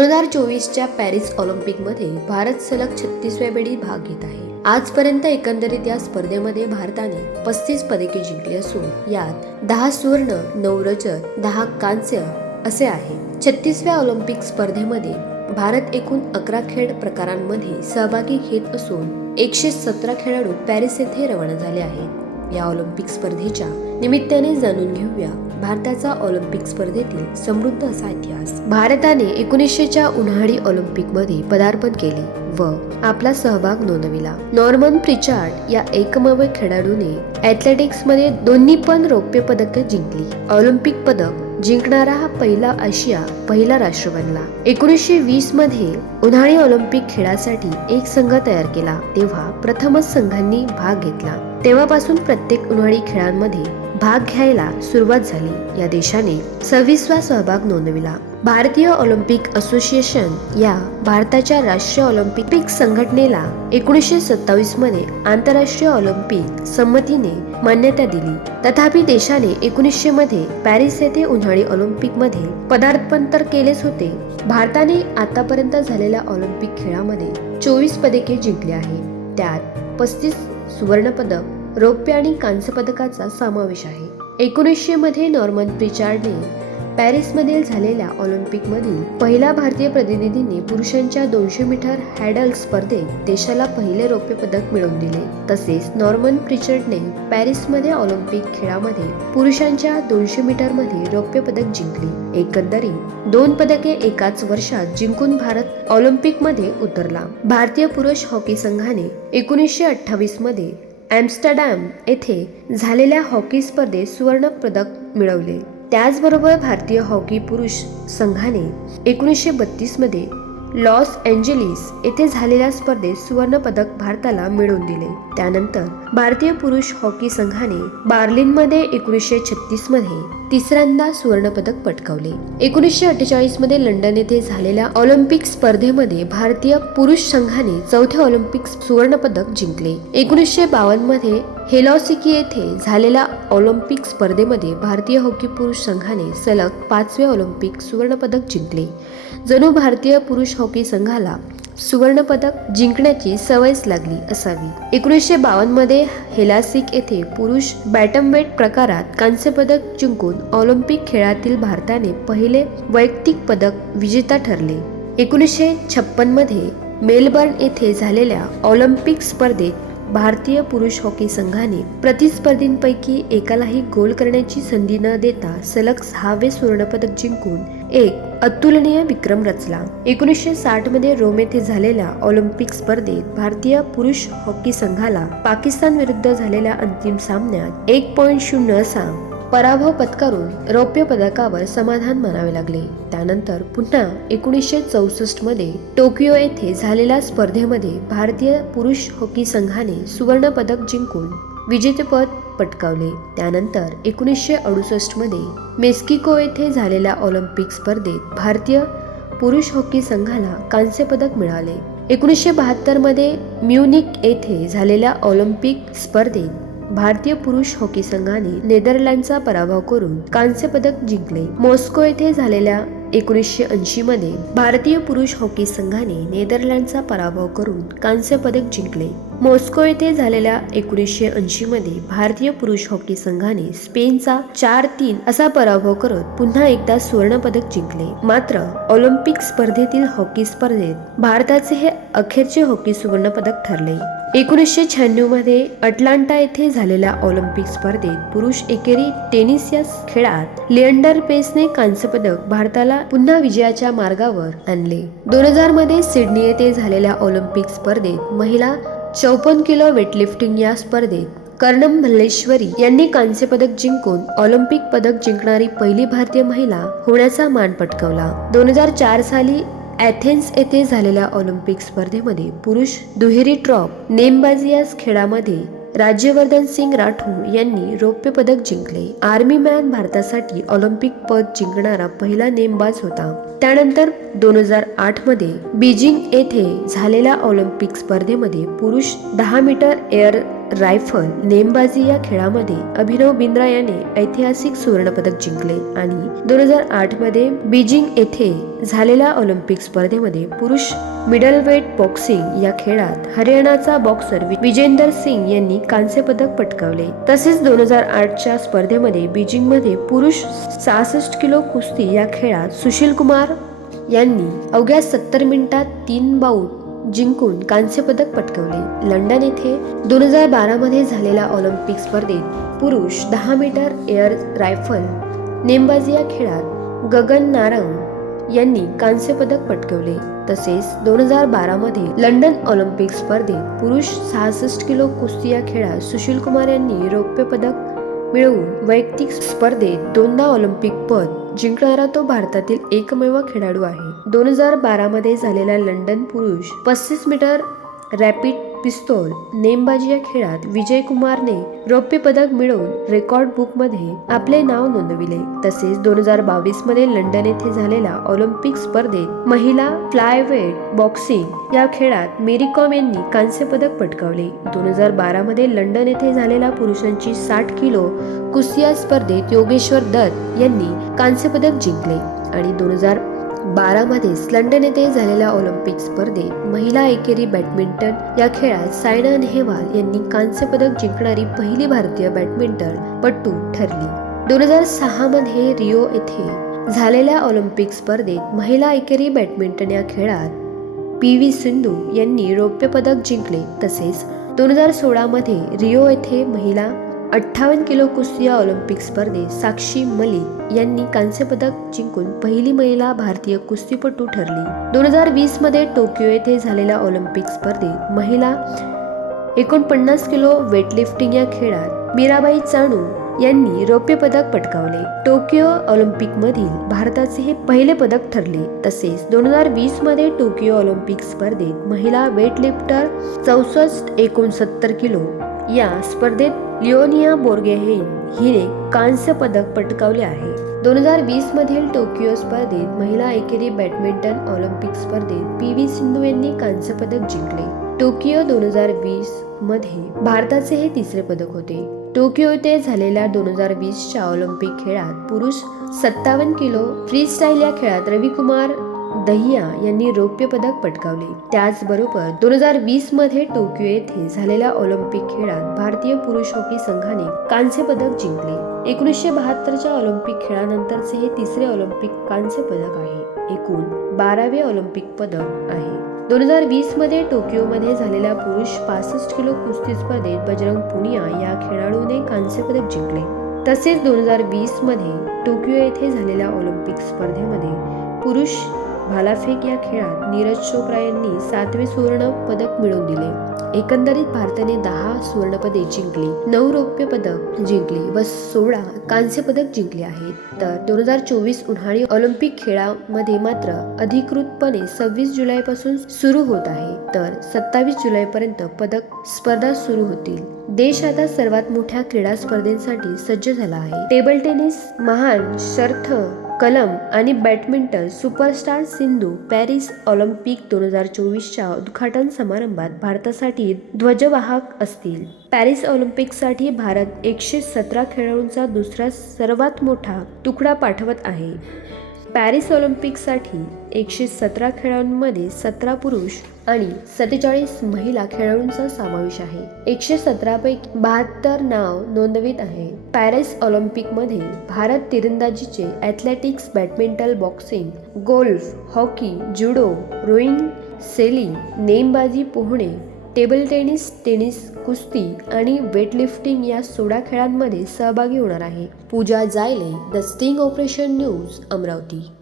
दोन हजार चोवीसच्या पॅरिस ऑलिम्पिकमध्ये भारत सलग छत्तीसव्या वेळी भाग घेत आहे. आजपर्यंत एकंदरीत या स्पर्धेमध्ये भारताने पस्तीस पदके जिंकली असून यात दहा सुवर्ण नऊ रजत दहा कांस्य असे आहे. छत्तीसव्या ऑलिम्पिक स्पर्धेमध्ये भारत एकूण अकरा खेळ प्रकारांमध्ये सहभागी घेत असून एकशे सतरा खेळाडू पॅरिस येथे रवाना झाले आहेत. या ऑलिम्पिक स्पर्धेच्या निमित्ताने जाणून घेऊया भारताचा ऑलिम्पिक स्पर्धेतील समृद्ध असा इतिहास. भारताने एकोणीसशेच्या उन्हाळी ऑलिम्पिकमध्ये पदार्पण केले व आपला सहभाग नोंदविला. नॉर्मन प्रिचार्ड या एकमेव खेळाडूने ॲथलेटिक्समध्ये दोन्ही पण रौप्य पदके जिंकली. ऑलिम्पिक पदक जिंकणारा हा पहिला आशिया पहिला राष्ट्र बनला. एकोणीसशे वीसमध्ये उन्हाळी ऑलिम्पिक खेळासाठी एक संघ तयार केला तेव्हा प्रथमच संघांनी भाग घेतला. तेव्हापासून प्रत्येक उन्हाळी खेळांमध्ये भाग घ्यायला सुरुवात झाली. या देशाने सव्वीसवा सहभाग नोंदविला. भारतीय ऑलिम्पिक असोसिएशन या भारताच्या राष्ट्रीय ऑलिम्पिक संघटनेला एकोणीसशे सत्तावीसमध्ये आंतरराष्ट्रीय ऑलिम्पिक संमतीने मान्यता दिली. तथापि देशाने एकोणीसशे मध्ये पॅरिस येथे उन्हाळी ऑलिम्पिकमध्ये पदार्पण तर केलेच होते. भारताने आतापर्यंत झालेल्या ऑलिम्पिक खेळामध्ये चोवीस पदके जिंकली आहे त्यात पस्तीस सुवर्णपदक रौप्य आणि कांस्य पदकाचा समावेश आहे. एकोणीसशे मध्ये नॉर्मन प्रिचार्डने पॅरिसमधील झालेल्या ऑलिम्पिकमधील पहिला भारतीय प्रतिनिधीने पुरुषांच्या दोनशे मीटर हॅडल स्पर्धेत देशाला पहिले रौप्य पदक मिळवून दिले. तसेच नॉर्मन प्रिचर्डने पॅरिसमध्ये ऑलिम्पिक खेळामध्ये पुरुषांच्या दोनशे मीटरमध्ये रौप्य पदक जिंकले. एकंदरीत दोन पदके एकाच वर्षात जिंकून भारत ऑलिम्पिकमध्ये उतरला. भारतीय पुरुष हॉकी संघाने एकोणीसशे अठ्ठावीसमध्ये ॲम्स्टरडॅम येथे झालेल्या हॉकी स्पर्धेत सुवर्ण पदक मिळवले. त्याचबरोबर भारतीय हॉकी पुरुष संघाने एकोणीसशे बत्तीसमध्ये लॉस एंजेलिस येथे झालेल्या स्पर्धेत सुवर्णपदक भारताला मिळवून दिले. त्यानंतर भारतीय पुरुष हॉकी संघाने बार्लिनमध्ये एकोणीसशे छत्तीसमध्ये तिसऱ्यांदा सुवर्णपदक पटकावले. एकोणीसशे अठ्ठेचाळीसमध्ये लंडन येथे झालेल्या ऑलिम्पिक स्पर्धेमध्ये भारतीय पुरुष संघाने चौथे ऑलिम्पिक सुवर्णपदक जिंकले. एकोणीसशे बावन्नमध्ये हेलॉसिकी येथे झालेल्या ऑलिम्पिक स्पर्धेमध्ये भारतीय हॉकी पुरुष संघाने सलग पाचवे ऑलिम्पिक सुवर्णपदक जिंकले. जणू भारतीय पुरुष हॉकी संघाला सुवर्णपदक जिंकण्याची सवयच लागली असावी. एकोणीसशे बावन्नमध्ये हेलासिक येथे पुरुष बॅटमवेट प्रकारात कांस्यपदक जिंकून ऑलिम्पिक खेळातील भारताने पहिले वैयक्तिक पदक विजेता ठरले. एकोणीसशे छप्पनमध्ये मेलबर्न येथे झालेल्या ऑलिम्पिक स्पर्धेत भारतीय पुरुष हॉकी संघाने प्रतिस्पर्धींपैकी एकालाही गोल करण्याची संधी न देता सलग सहावे सुवर्णपदक जिंकून एक अतुलनीय विक्रम रचला. एकोणीसशे साठमध्ये रोम येथे झालेल्या ऑलिम्पिक स्पर्धेत भारतीय पुरुष हॉकी संघाला पाकिस्तान विरुद्ध झालेल्या अंतिम सामन्यात एक पॉईंट शून्य असा पराभव पत्करून रौप्य पदकावर समाधान मानावे लागले. त्यानंतर पुन्हा एकोणीसशे चौसष्टमध्ये टोकियो येथे झालेल्या स्पर्धेमध्ये भारतीय पुरुष हॉकी संघाने सुवर्ण पदक जिंकून विजेतेपद पटकावले. त्यानंतर एकोणीसशे अडुसष्टमध्ये मेक्सिको येथे झालेल्या ऑलिम्पिक स्पर्धेत भारतीय पुरुष हॉकी संघाला कांस्य पदक मिळाले. एकोणीसशे बहात्तरमध्ये म्युनिक येथे झालेल्या ऑलिम्पिक स्पर्धेत भारतीय पुरुष हॉकी संघाने नेदरलँडचा पराभव करून कांस्य पदक जिंकले. मॉस्को येथे झालेल्या एकोणीसशे ऐंशी मध्ये भारतीय पुरुष हॉकी संघाने नेदरलँडचा पराभव करून कांस्य पदक जिंकले. मॉस्को येथे झालेल्या एकोणीसशे ऐंशी मध्ये भारतीय पुरुष हॉकी संघाने स्पेनचा चार तीन असा पराभव करत पुन्हा एकदा सुवर्ण पदक जिंकले. मात्र ऑलिम्पिक स्पर्धेतील हॉकी स्पर्धेत भारताचे हे अखेरचे हॉकी सुवर्ण पदक ठरले. एकोणीसशे शहाण्णवमध्ये अटलांटा येथे झालेल्या ऑलिम्पिक स्पर्धेत पुरुष एकेरी टेनिस या खेळात लिअंडर पेसने कांस्य पदक भारताला पुन्हा विजयाच्या मार्गावर आणले. दोन हजारमध्ये सिडनी येथे झालेल्या ऑलिम्पिक स्पर्धेत महिला चौपन्न किलो वेटलिफ्टिंग या स्पर्धेत कर्णम भल्लेश्वरी यांनी कांस्य पदक जिंकून ऑलिम्पिक पदक जिंकणारी पहिली भारतीय महिला होण्याचा मान पटकावला. दोन हजार चार साली ॲथेन्स येथे झालेल्या ऑलिम्पिक स्पर्धेमध्ये पुरुष दुहेरी ट्रॉप नेमबाजी या खेळामध्ये राज्यवर्धन सिंग राठोड यांनी रौप्य पदक जिंकले. आर्मी मॅन भारतासाठी ऑलिम्पिक पद जिंकणारा पहिला नेमबाज होता. त्यानंतर दोन हजार आठमध्ये बीजिंग येथे झालेल्या ऑलिम्पिक स्पर्धेमध्ये पुरुष दहा मीटर एअर रायफल नेमबाजी या खेळामध्ये अभिनव बिंद्रा याने ऐतिहासिक सुवर्णपदक जिंकले आणि दोन हजार आठमध्ये बीजिंग येथे झालेल्या ऑलिम्पिक स्पर्धेमध्ये पुरुष मिडलवेट बॉक्सिंग या खेळात हरियाणाचा बॉक्सर विजेंदर सिंग यांनी कांस्य पदक पटकावले. तसेच दोन हजार आठच्या स्पर्धेमध्ये बीजिंगमध्ये पुरुष सहासष्ट किलो कुस्ती या खेळात सुशील कुमार यांनी अवघ्या सत्तर मिनिटात तीन बाऊट जिंकून कांस्य पदक लंडन येथे दोन हजार बारा मध्ये झालेल्या ऑलिम्पिक स्पर्धेत पुरुष दहा मीटर एअर रायफल नेमबाजी या खेळात गगन नारंग यांनी कांस्य पदक तसेच दोन हजार बारामध्ये लंडन ऑलिम्पिक स्पर्धेत पुरुष सहासष्ट किलो कुस्ती या खेळात सुशील कुमार यांनी रौप्य पदक मिळवून वैयक्तिक स्पर्धेत दोनदा ऑलिम्पिक पद जिंकणारा तो भारतातील एकमेव खेळाडू आहे. दोन हजार बारा मध्ये लंडन पुरुष पस्तीस मीटर रॅपिड पिस्तोल नेमबाजी या खेळात विजय कुमारने रौप्य पदक मिळवून रेकॉर्ड बुकमध्ये आपले नाव नोंदविले. तसेच दोन हजार बावीसमध्ये लंडन येथे झालेल्या ऑलिम्पिक स्पर्धेत महिला फ्लायवेट बॉक्सिंग या खेळात मेरी कॉम यांनी कांस्य पदक पटकावले. दोन हजार बारा मध्ये लंडन येथे झालेल्या पुरुषांची साठ किलो कुसिया स्पर्धेत योगेश्वर दत्त यांनी कांस्य पदक जिंकले. आणि दोन हजार बारामध्येच लंडन येथे झालेल्या ऑलिम्पिक स्पर्धेत महिला एकेरी बॅडमिंटन या खेळात सायना नेहवाल यांनी कांस्य पदक जिंकणारी पहिली भारतीय बॅडमिंटन पट्टू ठरली. दोन हजार सहा मध्ये रिओ येथे झालेल्या ऑलिम्पिक स्पर्धेत महिला एकेरी बॅडमिंटन या खेळात पी व्ही सिंधू यांनी रौप्य पदक जिंकले. तसेच दोन हजार सोळामध्ये रिओ येथे महिला अठ्ठावन्न किलो कुस्तिया ऑलिम्पिक स्पर्धेत साक्षी मलिक यांनी कांस्य पदक जिंकून पहिली महिला भारतीय कुस्तीपटू ठरली. दोन हजार वीसमध्ये टोकियो येथे झालेल्या ऑलिम्पिक स्पर्धेत महिला एकोणपन्नास किलो वेटलिफ्टिंग या खेळात मीराबाई चाणू यांनी रौप्य पदक पटकावले. टोकियो ऑलिम्पिक मधील भारताचे हे पहिले पदक ठरले. तसेच दोन हजार वीसमध्ये टोकियो ऑलिम्पिक स्पर्धेत महिला वेटलिफ्टर चौसष्ट एकोणसत्तर किलो या स्पर्धेत लिओनिया बोर्गेहेन हिने कांस्य पदक पटकावले आहे. दोन हजार वीस मधील टोकियो स्पर्धेत महिला एकेरी बॅडमिंटन ऑलिम्पिक स्पर्धेत पी व्ही सिंधू यांनी कांस्य पदक जिंकले. टोकियो दोन हजार वीसमध्ये भारताचे हे तिसरे पदक होते. टोकियो येथे झालेल्या दोन हजार वीसच्या ऑलिम्पिक खेळात पुरुष सत्तावन्न किलो फ्रीस्टाईल या खेळात रविकुमार दहिया यांनी रौप्य पदक पटकावले. त्याचबरोबर दोन हजार वीसमध्ये टोकियो येथे झालेल्या ऑलिम्पिक खेळात भारतीय पुरुष हॉकी संघाने कांस्य पदक जिंकले. एकोणीसशे बहात्तरच्या ऑलिम्पिक खेळानंतरचे हे तिसरे ऑलिम्पिक कांस्य पदक आहे. एकूण बारावे ऑलिम्पिक पदक आहे. दोन हजार वीसमध्ये टोकियोमध्ये झालेल्या पुरुष पासष्ट किलो कुस्ती स्पर्धेत बजरंग पुनिया या खेळाडूने कांस्य पदक जिंकले. तसेच दोन हजार वीसमध्ये टोकियो येथे झालेल्या ऑलिम्पिक स्पर्धेमध्ये पुरुष भालाफेक या खेळात नीरज चोप्रा यांनी सातवे सुवर्ण पदक मिळवून दिले. एकंदरीत भारताने दहा सुवर्णपदे जिंकली. नऊ रौप्य पदक जिंकली व सोळा कांस्य पदक जिंकले आहेत. तर दोन हजार चोवीस उन्हाळी ऑलिम्पिक खेळामध्ये मात्र अधिकृतपणे सव्वीस जुलैपासून सुरू होत आहे. तर सत्तावीस जुलैपर्यंत पदक स्पर्धा सुरू होतील. देश आता सर्वात मोठ्या क्रीडा स्पर्धेसाठी सज्ज झाला आहे. टेबल टेनिस महान शर्थ कलम आणि badminton superstar Sindhu Paris Olympic दोन हजार चोवीसच्या उद्घाटन समारंभात भारतासाठी ध्वजवाहक असतील. पॅरिस ऑलिम्पिकसाठी भारत एकशे सतरा खेळाडूंचा दुसरा सर्वात मोठा तुकडा पाठवत आहे. पॅरिस ऑलिम्पिकसाठी एकशे सतरा खेळाडूंमध्ये सतरा पुरुष आणि सत्तेचाळीस महिला खेळाडूंचा समावेश आहे. एकशे सतरापैकी बहात्तर नाव नोंदवित आहे. पॅरिस ऑलिम्पिकमध्ये Bharat तिरंदाजीचे athletics badminton boxing golf hockey judo rowing sailing नेमबाजी पोहणे टेबल टेनिस टेनिस कुस्ती आणि वेटलिफ्टिंग या सोळा खेळांमध्ये सहभागी होणार आहे. Pooja Jayale the sting operation news Amravati.